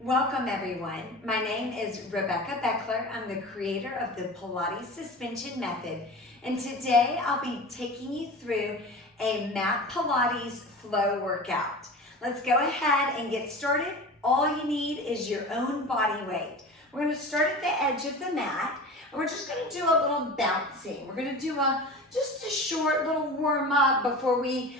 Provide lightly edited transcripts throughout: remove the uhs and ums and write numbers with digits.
Welcome everyone. My name is Rebecca Beckler. I'm the creator of the Pilates suspension method. And today I'll be taking you through a Mat Pilates flow workout. Let's go ahead and get started. All you need is your own body weight. We're going to start at the edge of the mat and we're just going to do a little bouncing. We're going to do just a short little warm up before we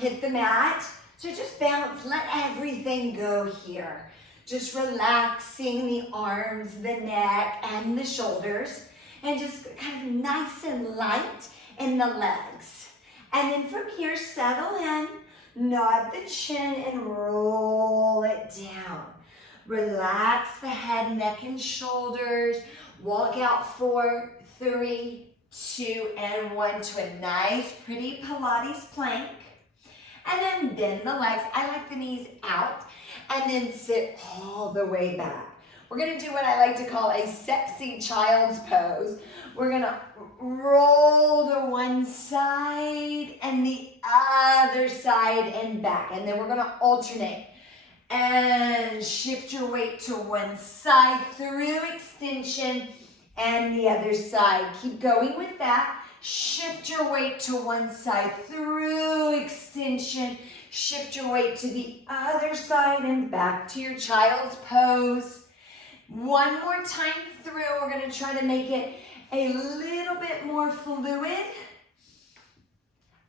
hit the mat. So just bounce, let everything go here. Just relaxing the arms, the neck, and the shoulders, and just kind of nice and light in the legs. And then from here, settle in, nod the chin, and roll it down. Relax the head, neck, and shoulders. Walk out 4, 3, 2, and 1 to a nice, pretty Pilates plank. And then bend the legs. I like the knees out. And then sit all the way back. We're gonna do what I like to call a sexy child's pose. We're gonna roll to one side and the other side and back. And then we're gonna alternate. And shift your weight to one side through extension and the other side. Keep going with that. Shift your weight to one side through extension. Shift your weight to the other side and back to your child's pose. One more time through. We're going to try to make it a little bit more fluid.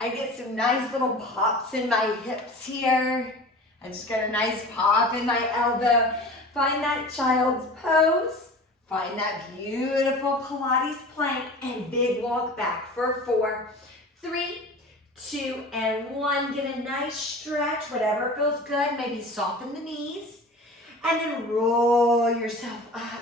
I get some nice little pops in my hips here. I just got a nice pop in my elbow. Find that child's pose. Find that beautiful Pilates plank and big walk back for 4, 3, 2, and 1. Get a nice stretch, whatever feels good. Maybe soften the knees. And then roll yourself up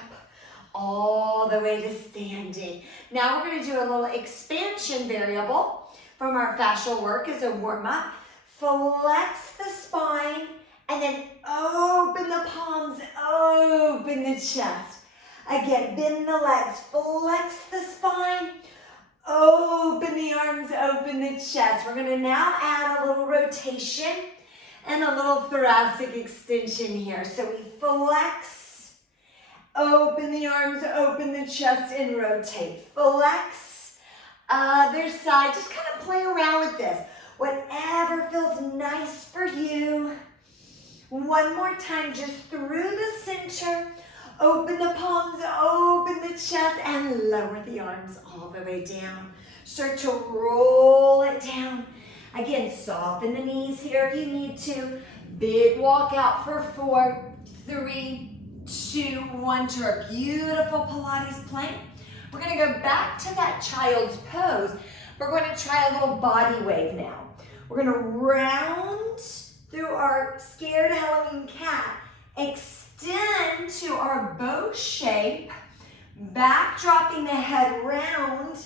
all the way to standing. Now we're going to do a little expansion variable from our fascial work as a warm-up. Flex the spine and then open the palms, open the chest. Again, bend the legs, flex the spine, open the arms, open the chest. We're going to now add a little rotation and a little thoracic extension here. So we flex, open the arms, open the chest, and rotate. Flex, other side. Just kind of play around with this. Whatever feels nice for you. One more time, just through the center. Open the palms, open the chest, and lower the arms all the way down. Start to roll it down. Again, soften the knees here if you need to. Big walk out for 4, 3, 2, 1 to our beautiful Pilates plank. We're going to go back to that child's pose. We're going to try a little body wave now. We're going to round through our scared Halloween cat. Extend to our bow shape, back dropping the head round,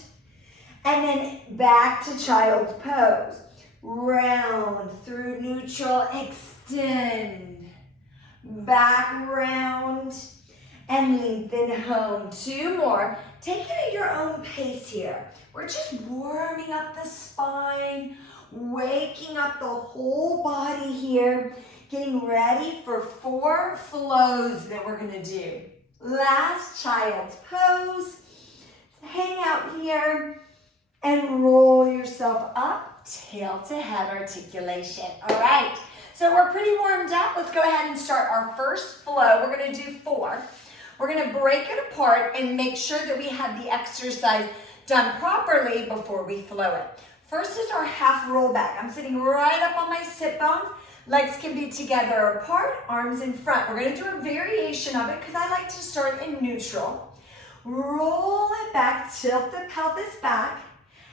and then back to child's pose. Round through neutral, extend, back round, and lengthen home. 2 more. Take it at your own pace here. We're just warming up the spine, waking up the whole body here. Getting ready for 4 flows that we're going to do. Last child's pose. Hang out here and roll yourself up, tail to head articulation. All right, so we're pretty warmed up. Let's go ahead and start our first flow. We're going to do 4. We're going to break it apart and make sure that we have the exercise done properly before we flow it. First is our half roll back. I'm sitting right up on my sit bones. Legs can be together apart, arms in front. We're going to do a variation of it because I like to start in neutral. Roll it back, tilt the pelvis back,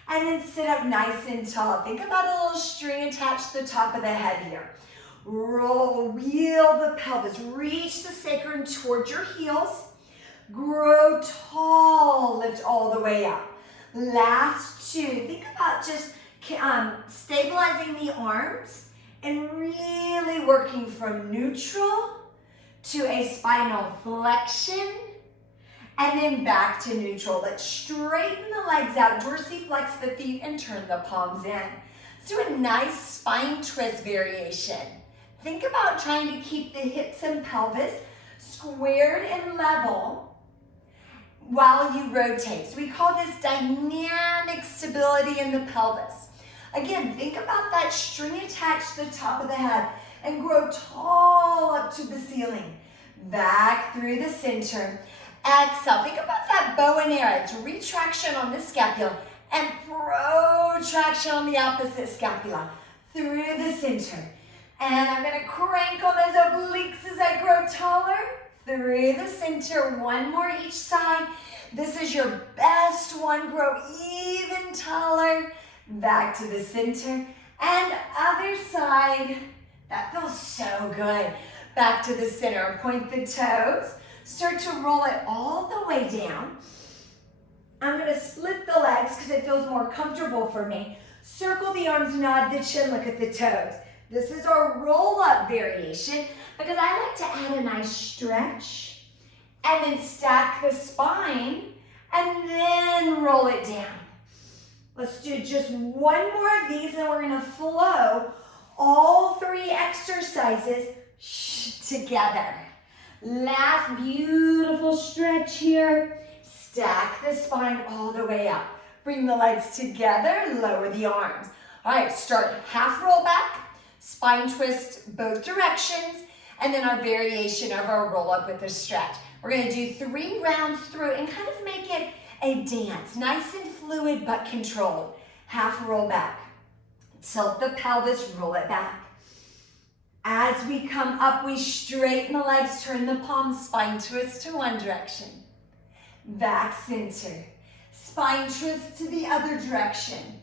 and then sit up nice and tall. Think about a little string attached to the top of the head here. Roll, wheel the pelvis, reach the sacrum towards your heels. Grow tall, lift all the way up. Last 2, think about just stabilizing the arms and really working from neutral to a spinal flexion and then back to neutral. Let's straighten the legs out, dorsiflex the feet and turn the palms in. Let's do a nice spine twist variation. Think about trying to keep the hips and pelvis squared and level while you rotate. So we call this dynamic stability in the pelvis. Again, think about that string attached to the top of the head and grow tall up to the ceiling. Back through the center. Exhale. Think about that bow and arrow. It's retraction on the scapula and protraction on the opposite scapula. Through the center. And I'm going to crank on those obliques as I grow taller. Through the center. One more each side. This is your best one. Grow even taller. Back to the center. And other side. That feels so good. Back to the center. Point the toes. Start to roll it all the way down. I'm going to split the legs because it feels more comfortable for me. Circle the arms, nod the chin, look at the toes. This is our roll-up variation because I like to add a nice stretch and then stack the spine and then roll it down. Let's do just one more of these and we're going to flow all three exercises together. Last beautiful stretch here. Stack the spine all the way up. Bring the legs together, lower the arms. All right, start half roll back, spine twist both directions, and then our variation of our roll up with a stretch. We're gonna do 3 rounds through and kind of make it a dance, nice and fluid but controlled. Half roll back, tilt the pelvis, roll it back. As we come up, we straighten the legs, turn the palms, spine twist to one direction. Back center. Spine twist to the other direction.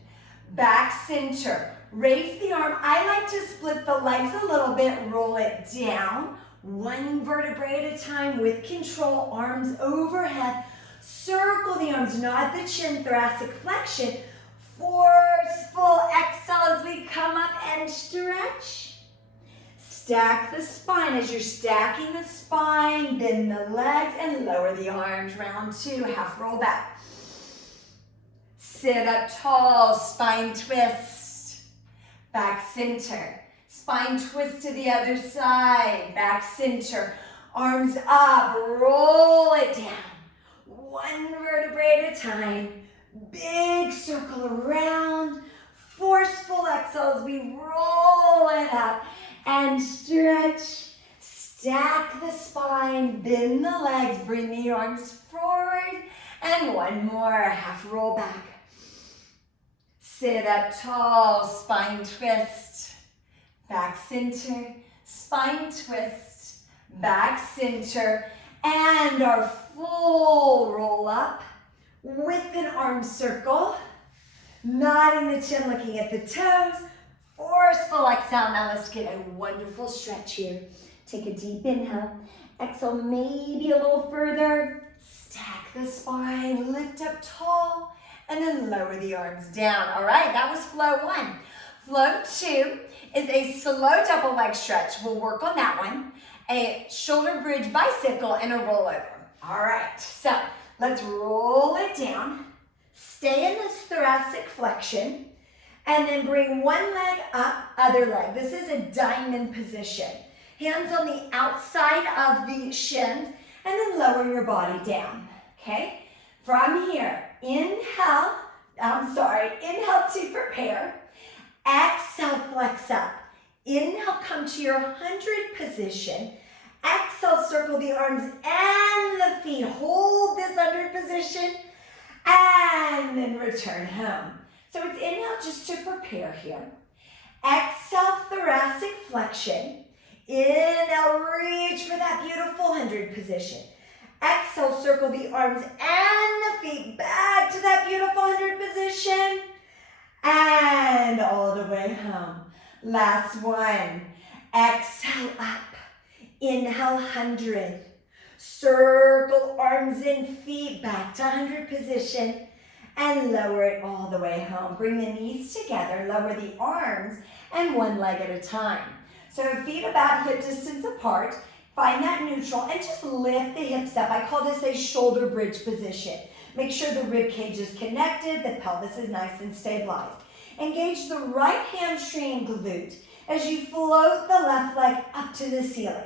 Back center. Raise the arm. I like to split the legs a little bit, roll it down. One vertebrae at a time with control, arms overhead. Circle the arms, nod the chin, thoracic flexion. Forceful exhale as we come up and stretch. Stack the spine. As you're stacking the spine, bend the legs and lower the arms. Round 2, half roll back. Sit up tall, spine twist. Back center. Spine twist to the other side. Back center. Arms up, roll it down. One vertebrae at a time. Big circle around. Forceful exhale as we roll it up. And stretch, stack the spine, bend the legs, bring the arms forward, and one more, half roll back. Sit up tall, spine twist, back center, spine twist, back center, and our full roll up with an arm circle, nodding the chin, looking at the toes. Forceful exhale. Now let's get a wonderful stretch here. Take a deep inhale. Exhale maybe a little further. Stack the spine, lift up tall, and then lower the arms down. All right, that was flow 1. Flow 2 is a slow double leg stretch. We'll work on that one. A shoulder bridge bicycle and a rollover. All right, so let's roll it down. Stay in this thoracic flexion. And then bring one leg up, other leg. This is a diamond position. Hands on the outside of the shins, and then lower your body down, okay? From here, inhale to prepare. Exhale, flex up. Inhale, come to your 100 position. Exhale, circle the arms and the feet. Hold this 100 position, and then return home. So it's inhale just to prepare here. Exhale, thoracic flexion. Inhale, reach for that beautiful 100 position. Exhale, circle the arms and the feet back to that beautiful 100 position. And all the way home. Last one. Exhale up. Inhale, 100. Circle arms and feet back to 100 position. And lower it all the way home. Bring the knees together, lower the arms, and one leg at a time. So feet about hip distance apart. Find that neutral and just lift the hips up. I call this a shoulder bridge position. Make sure the rib cage is connected, the pelvis is nice and stabilized. Engage the right hamstring and glute as you float the left leg up to the ceiling.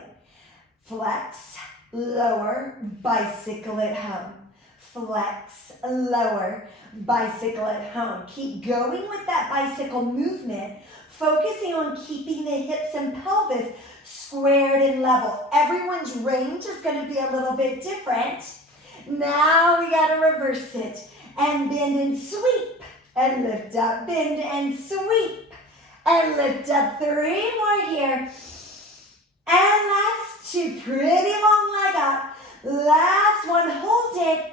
Flex, lower, bicycle it home. Flex, lower, bicycle it home. Keep going with that bicycle movement, focusing on keeping the hips and pelvis squared and level. Everyone's range is going to be a little bit different. Now we got to reverse it and bend and sweep and lift up, bend and sweep and lift up. 3 more here. And last 2, pretty long leg up. Last one, hold it.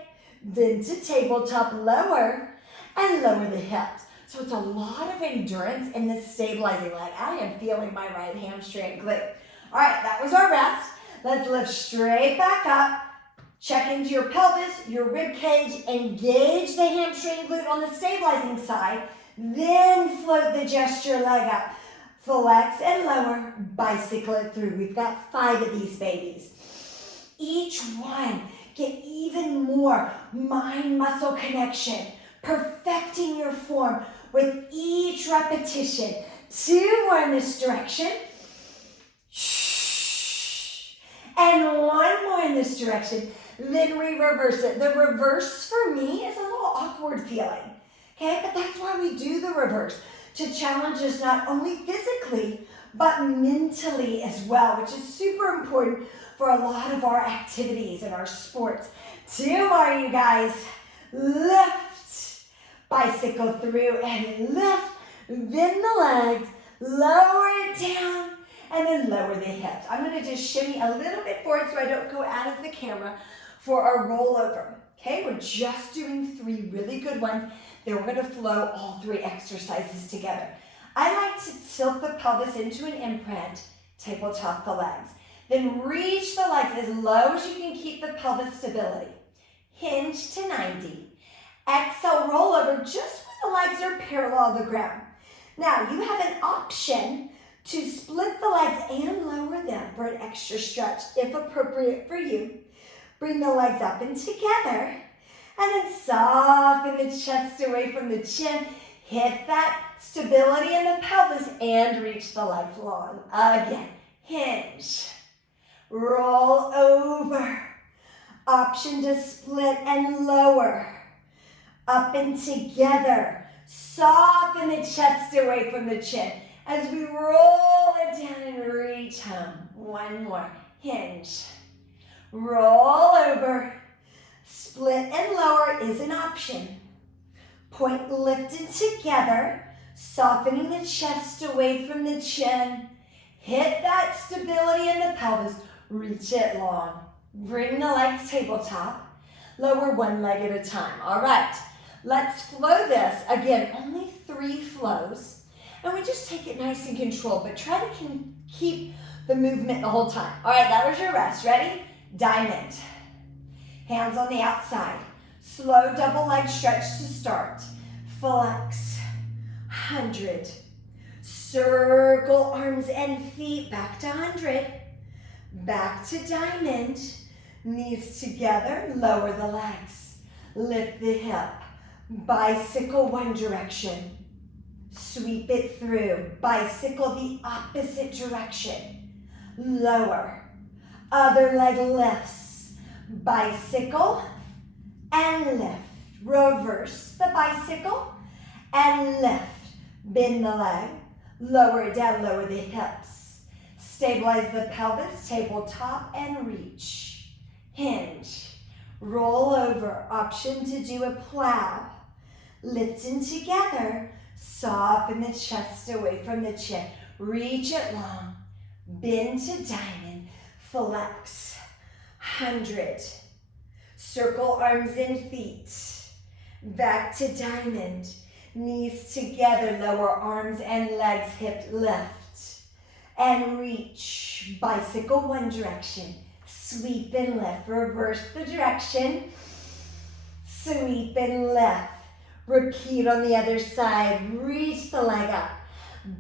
Then to tabletop, lower and lower the hips. So it's a lot of endurance in this stabilizing leg. I am feeling my right hamstring glute. All right, that was our rest. Let's lift straight back up. Check into your pelvis, your rib cage, engage the hamstring glute on the stabilizing side. Then float the gesture leg up. Flex and lower, bicycle it through. We've got 5 of these babies. Each one, get even more mind-muscle connection, perfecting your form with each repetition. 2 more in this direction. And 1 more in this direction. Then we reverse it. The reverse for me is a little awkward feeling. Okay, but that's why we do the reverse. To challenge us not only physically, but mentally as well, which is super important for a lot of our activities and our sports. 2 more, you guys. Lift, bicycle through and lift, bend the legs, lower it down, and then lower the hips. I'm gonna just shimmy a little bit forward so I don't go out of the camera for our rollover. Okay, we're just doing 3 really good ones. Then we're gonna flow all 3 exercises together. I like to tilt the pelvis into an imprint, tabletop the legs. Then reach the legs as low as you can keep the pelvis stability. Hinge to 90. Exhale, roll over just when the legs are parallel to the ground. Now, you have an option to split the legs and lower them for an extra stretch, if appropriate for you. Bring the legs up and together. And then soften the chest away from the chin. Hit that stability in the pelvis and reach the legs long. Again, hinge. Roll over. Option to split and lower. Up and together. Soften the chest away from the chin as we roll it down and reach home. 1 more. Hinge. Roll over. Split and lower is an option. Point lifted together, softening the chest away from the chin. Hit that stability in the pelvis. Reach it long. Bring the legs tabletop. Lower 1 leg at a time. All right, let's flow this. Again, only 3 flows. And we just take it nice and controlled, but try to keep the movement the whole time. All right, that was your rest. Ready? Diamond. Hands on the outside. Slow double leg stretch to start. Flex. 100. Circle arms and feet back to 100. Back to diamond. Knees together. Lower the legs. Lift the hip. Bicycle 1 direction. Sweep it through. Bicycle the opposite direction. Lower. Other leg lifts. Bicycle and lift. Reverse the bicycle and lift. Bend the leg. Lower it down, lower the hips. Stabilize the pelvis, tabletop and reach. Hinge. Roll over. Option to do a plow. Lifting together. Soften the chest away from the chin. Reach it long. Bend to diamond. Flex. 100. Circle arms and feet. Back to diamond. Knees together. Lower arms and legs. Hip lift. And reach. Bicycle 1 direction. Sweep and lift. Reverse the direction. Sweep and lift. Repeat on the other side. Reach the leg up.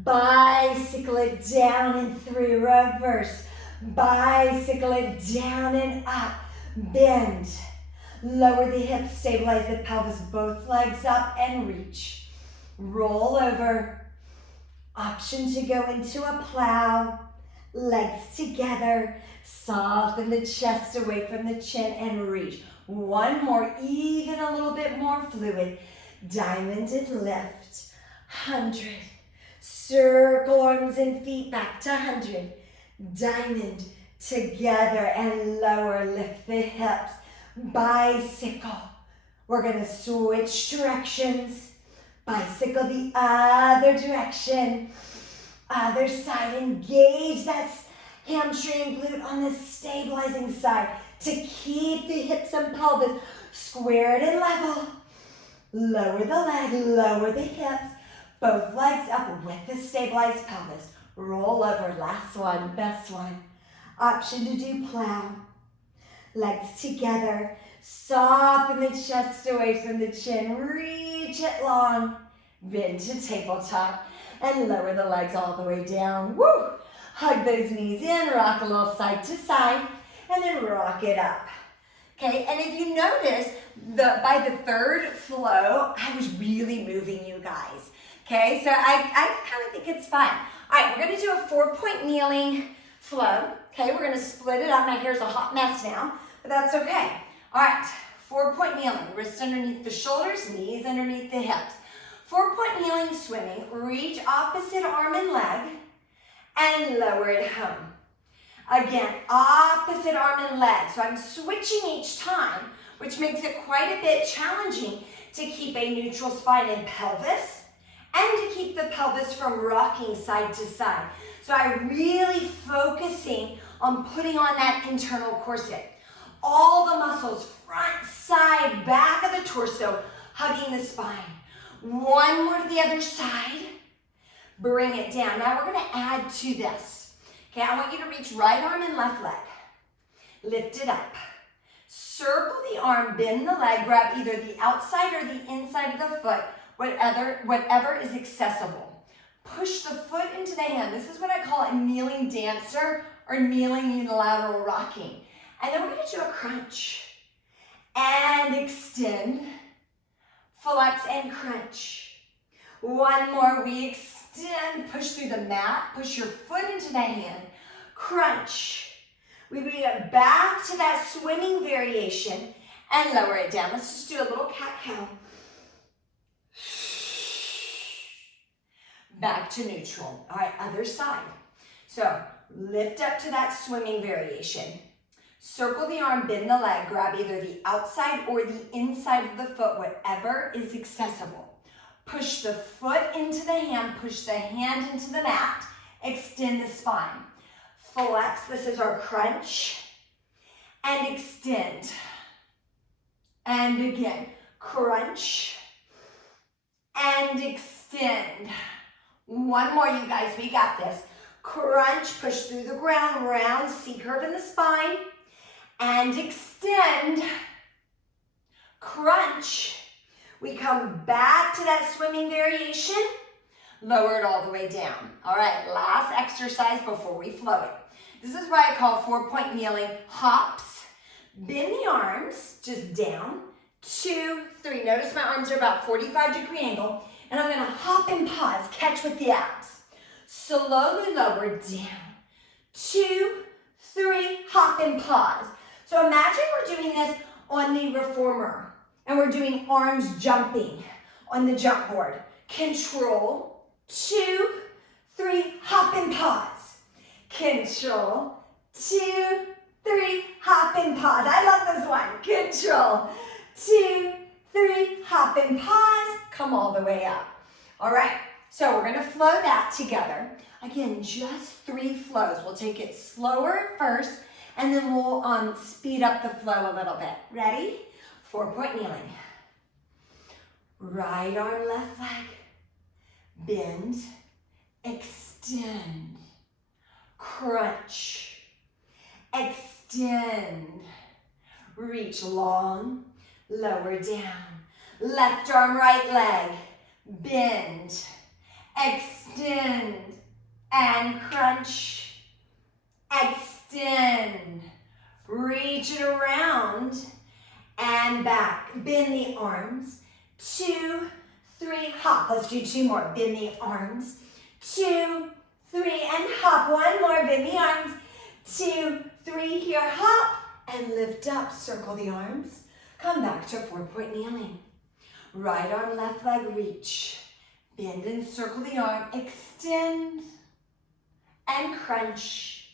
Bicycle it down and through. Reverse. Bicycle it down and up. Bend. Lower the hips. Stabilize the pelvis. Both legs up and reach. Roll over. Option to go into a plow. Legs together. Soften the chest away from the chin and reach. One more, even a little bit more fluid. Diamond and lift. 100. Circle arms and feet back to 100. Diamond together and lower. Lift the hips. Bicycle. We're going to switch directions. Bicycle the other direction. Other side. Engage that hamstring glute on the stabilizing side to keep the hips and pelvis squared and level. Lower the leg, lower the hips. Both legs up with the stabilized pelvis. Roll over. Last one, best one. Option to do plow. Legs together. Soften the chest away from the chin. Reach it long. Bend to tabletop. And lower the legs all the way down. Woo! Hug those knees in. Rock a little side to side. And then rock it up. Okay, and if you notice, by the third flow, I was really moving you guys. Okay, so I kind of think it's fun. All right, we're going to do a 4-point kneeling flow. Okay, we're going to split it up. My hair's a hot mess now, but that's okay. All right, 4-point kneeling. Wrists underneath the shoulders, knees underneath the hips. 4-point kneeling swimming. Reach opposite arm and leg and lower it home. Again, opposite arm and leg. So I'm switching each time, which makes it quite a bit challenging to keep a neutral spine and pelvis and to keep the pelvis from rocking side to side. So I'm really focusing on putting on that internal corset. All the muscles, front, side, back of the torso, hugging the spine. One more to the other side. Bring it down. Now we're going to add to this. Okay, I want you to reach right arm and left leg. Lift it up. Circle the arm, bend the leg, grab either the outside or the inside of the foot, whatever is accessible. Push the foot into the hand. This is what I call a kneeling dancer or kneeling unilateral rocking. And then we're going to do a crunch. And extend. Flex and crunch. One more, we extend, push through the mat, push your foot into the hand, crunch. We bring it back to that swimming variation and lower it down. Let's just do a little cat-cow. Back to neutral. All right, other side. So lift up to that swimming variation. Circle the arm, bend the leg, grab either the outside or the inside of the foot, whatever is accessible. Push the foot into the hand, push the hand into the mat, extend the spine. Flex, this is our crunch, and extend. And again, crunch, and extend. One more, you guys, we got this. Crunch, push through the ground, round C-curve in the spine, and extend, crunch. We come back to that swimming variation, lower it all the way down. All right, last exercise before we flow it. This is what I call 4-point kneeling hops. Bend the arms, just down, 2, 3. Notice my arms are about 45-degree angle, and I'm gonna hop and pause, catch with the abs. Slowly lower down, 2, 3, hop and pause. So imagine we're doing this on the reformer. And we're doing arms jumping on the jump board. Control, 2, 3, hop and pause. Control, 2, 3, hop and pause. I love this one. Control, 2, 3, hop and pause. Come all the way up. All right, so we're gonna flow that together. Again, just 3 flows. We'll take it slower first, and then we'll speed up the flow a little bit. Ready? 4-point kneeling. Right arm, left leg. Bend, extend, crunch, extend, reach long, lower down. Left arm, right leg. Bend, extend, and crunch, extend. Reach it around. And back, bend the arms, 2, 3, hop. Let's do 2 more, bend the arms, 2, 3, and hop. One more, bend the arms. 2, 3, here, hop, and lift up. Circle the arms. Come back to 4-point kneeling. Right arm, left leg, reach. Bend and circle the arm. Extend and crunch.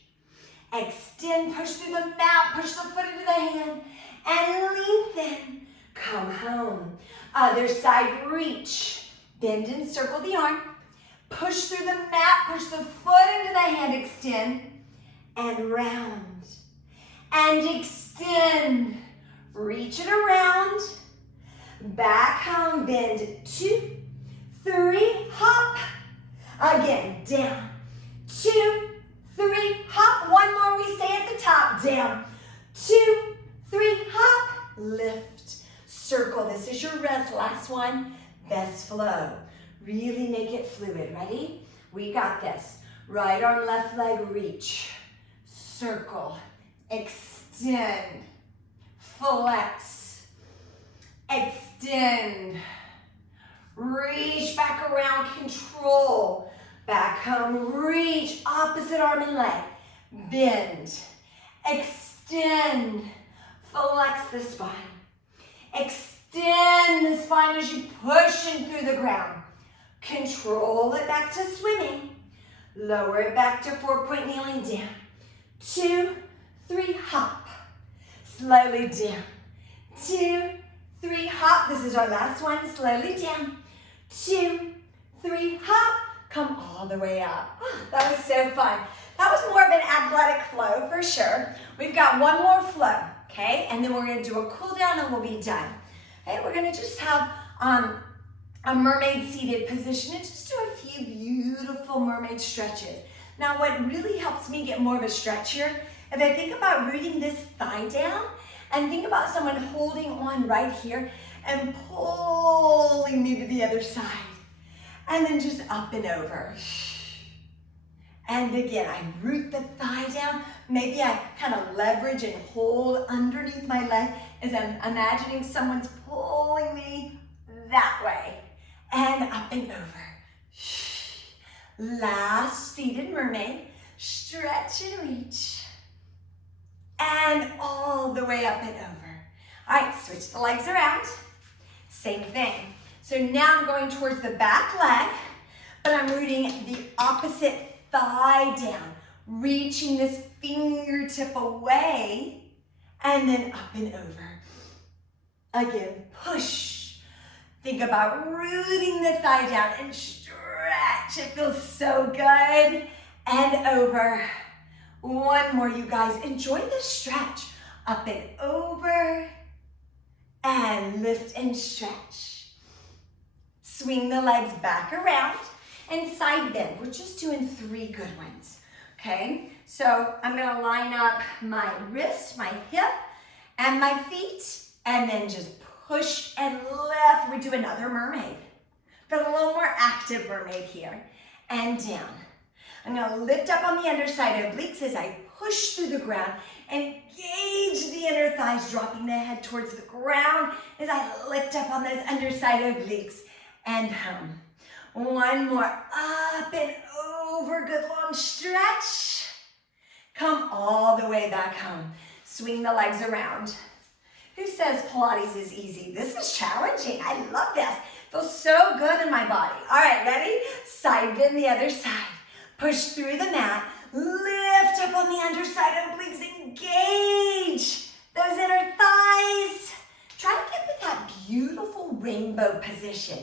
Extend, push through the mat, push the foot into the hand, and lengthen. Come home. Other side, reach. Bend and circle the arm. Push through the mat, push the foot into the hand, extend, and round. And extend. Reach it around. Back home, bend 2, 3, hop. Again, down. 2, 3, hop. One more, we stay at the top. Down. 2, 3, hop. Lift. Circle. This is your rest. Last one. Best flow. Really make it fluid. Ready? We got this. Right arm, left leg, reach. Circle. Extend. Flex. Extend. Reach back around, control. Back home, reach, opposite arm and leg. Bend. Extend. Flex the spine. Extend the spine as you push in through the ground. Control it back to swimming. Lower it back to 4-point kneeling down. 2, 3, hop. Slowly down. 2, 3, hop. This is our last one. Slowly down. 2, 3, hop. Come all the way up. That was so fun. That was more of an athletic flow for sure. We've got one more flow, okay? And then we're gonna do a cool down and we'll be done. Okay, we're gonna just have a mermaid seated position and just do a few beautiful mermaid stretches. Now, what really helps me get more of a stretch here, if I think about rooting this thigh down and think about someone holding on right here and pulling me to the other side. And then just up and over. And again, I root the thigh down. Maybe I kind of leverage and hold underneath my leg as I'm imagining someone's pulling me that way. And up and over. Last seated mermaid. Stretch and reach. And all the way up and over. All right, switch the legs around. Same thing. So now I'm going towards the back leg, but I'm rooting the opposite thigh down, reaching this fingertip away, and then up and over. Again, push. Think about rooting the thigh down and stretch. It feels so good. And over. One more, you guys. Enjoy this stretch. Up and over. And lift and stretch. Swing the legs back around and side bend. We're just doing 3 good ones, okay? So I'm gonna line up my wrist, my hip, and my feet, and then just push and lift. We do another mermaid, but a little more active mermaid here, and down. I'm gonna lift up on the underside obliques as I push through the ground. Engage the inner thighs, dropping the head towards the ground as I lift up on those underside obliques. And home. One more, up and over, good long stretch. Come all the way back home. Swing the legs around. Who says Pilates is easy? This is challenging. I love this. Feels so good in my body. All right, ready? Side bend the other side. Push through the mat. Lift up on the underside obliques. Engage those inner thighs. Try to get with that beautiful rainbow position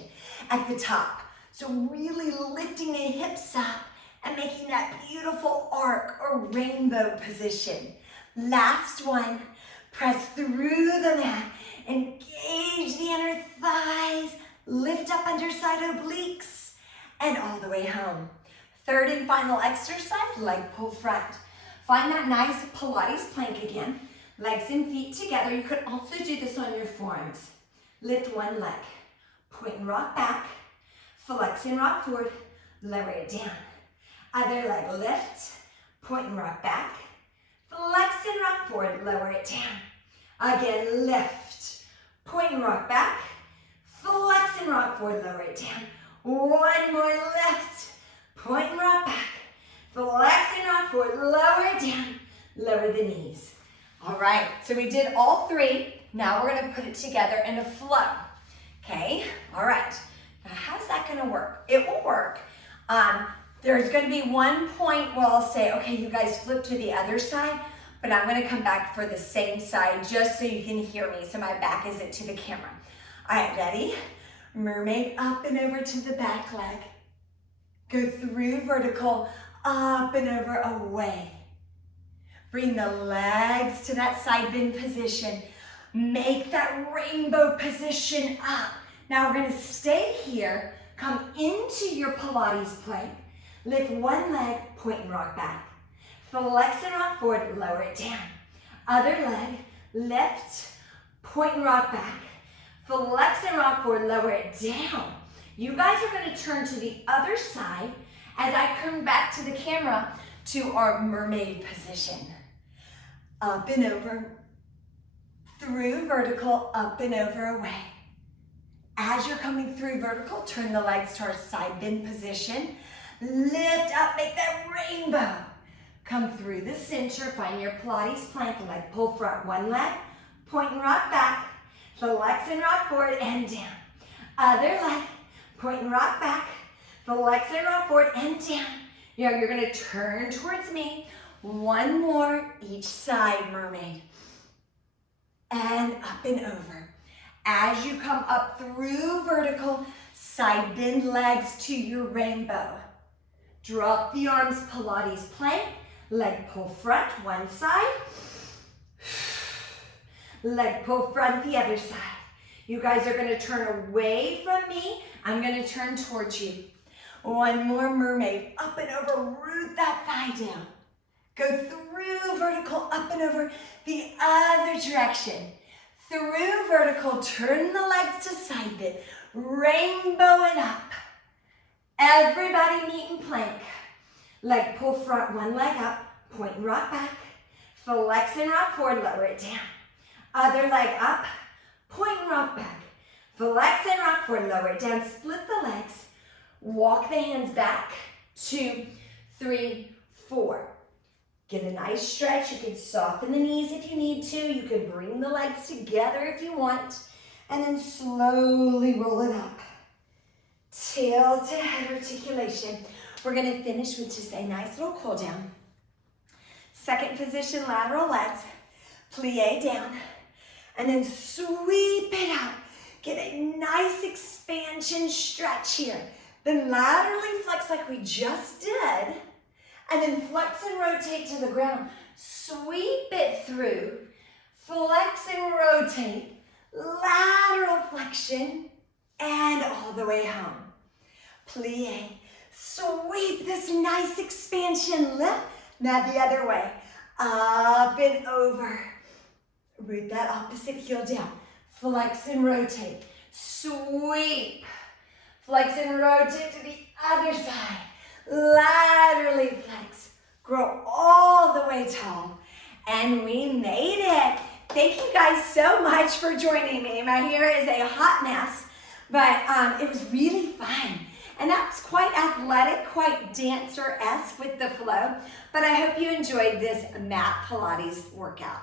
at the top. So really lifting the hips up and making that beautiful arc or rainbow position. Last one, press through the mat. Engage the inner thighs. Lift up underside obliques and all the way home. Third and final exercise, leg pull front. Find that nice Pilates plank again. Legs and feet together. You could also do this on your forearms. Lift one leg. Point and rock back. Flex and rock forward. Lower it down. Other leg lift. Point and rock back. Flex and rock forward. Lower it down. Again, lift. Point and rock back. Flex and rock forward. Lower it down. One more lift. Point and rock back. Flex and rock forward, lower it down, lower the knees. All right, so we did all three. Now we're gonna put it together in a flow, okay? All right, now how's that gonna work? It will work. There's gonna be one point where I'll say, okay, you guys flip to the other side, but I'm gonna come back for the same side just so you can hear me, so my back isn't to the camera. All right, ready? Mermaid up and over to the back leg. Go through vertical, up and over, away. Bring the legs to that side bend position. Make that rainbow position up. Now we're gonna stay here, come into your Pilates plank, lift one leg, point and rock back. Flex and rock forward, lower it down. Other leg, lift, point and rock back. Flex and rock forward, lower it down. You guys are gonna turn to the other side as I come back to the camera to our mermaid position. Up and over, through vertical, up and over, away. As you're coming through vertical, turn the legs to our side bend position. Lift up, make that rainbow. Come through the center, find your Pilates plank, leg pull front, one leg, point and rock back, flex and rock forward and down. Other leg, point and rock back, flex and rock forward and down. Now you're gonna turn towards me. One more, each side, mermaid. And up and over. As you come up through vertical, side bend legs to your rainbow. Drop the arms, Pilates plank, leg pull front, one side. Leg pull front, the other side. You guys are gonna turn away from me. I'm gonna turn towards you. One more, mermaid, up and over, root that thigh down. Go through vertical, up and over, the other direction. Through vertical, turn the legs to side bend, rainbow it up. Everybody meet in plank. Leg pull front, one leg up, point and rock back. Flex and rock forward, lower it down. Other leg up, point and rock back. Flex and rock forward, lower it down. Split the legs. Walk the hands back. 2, 3, 4. Get a nice stretch. You can soften the knees if you need to. You can bring the legs together if you want. And then slowly roll it up. Tail to head articulation. We're going to finish with just a nice little cool down. Second position, lateral legs. Plie down. And then sweep it out. Get a nice expansion stretch here. Then laterally flex like we just did. And then flex and rotate to the ground. Sweep it through. Flex and rotate. Lateral flexion. And all the way home. Plie. Sweep this nice expansion. Lift. Now the other way. Up and over. Root that opposite heel down. Flex and rotate. Sweep. Flex and rotate to the other side. Laterally flex. Grow all the way tall. And we made it. Thank you guys so much for joining me. My hair is a hot mess, but it was really fun. And that was quite athletic, quite dancer-esque with the flow. But I hope you enjoyed this Mat Pilates workout.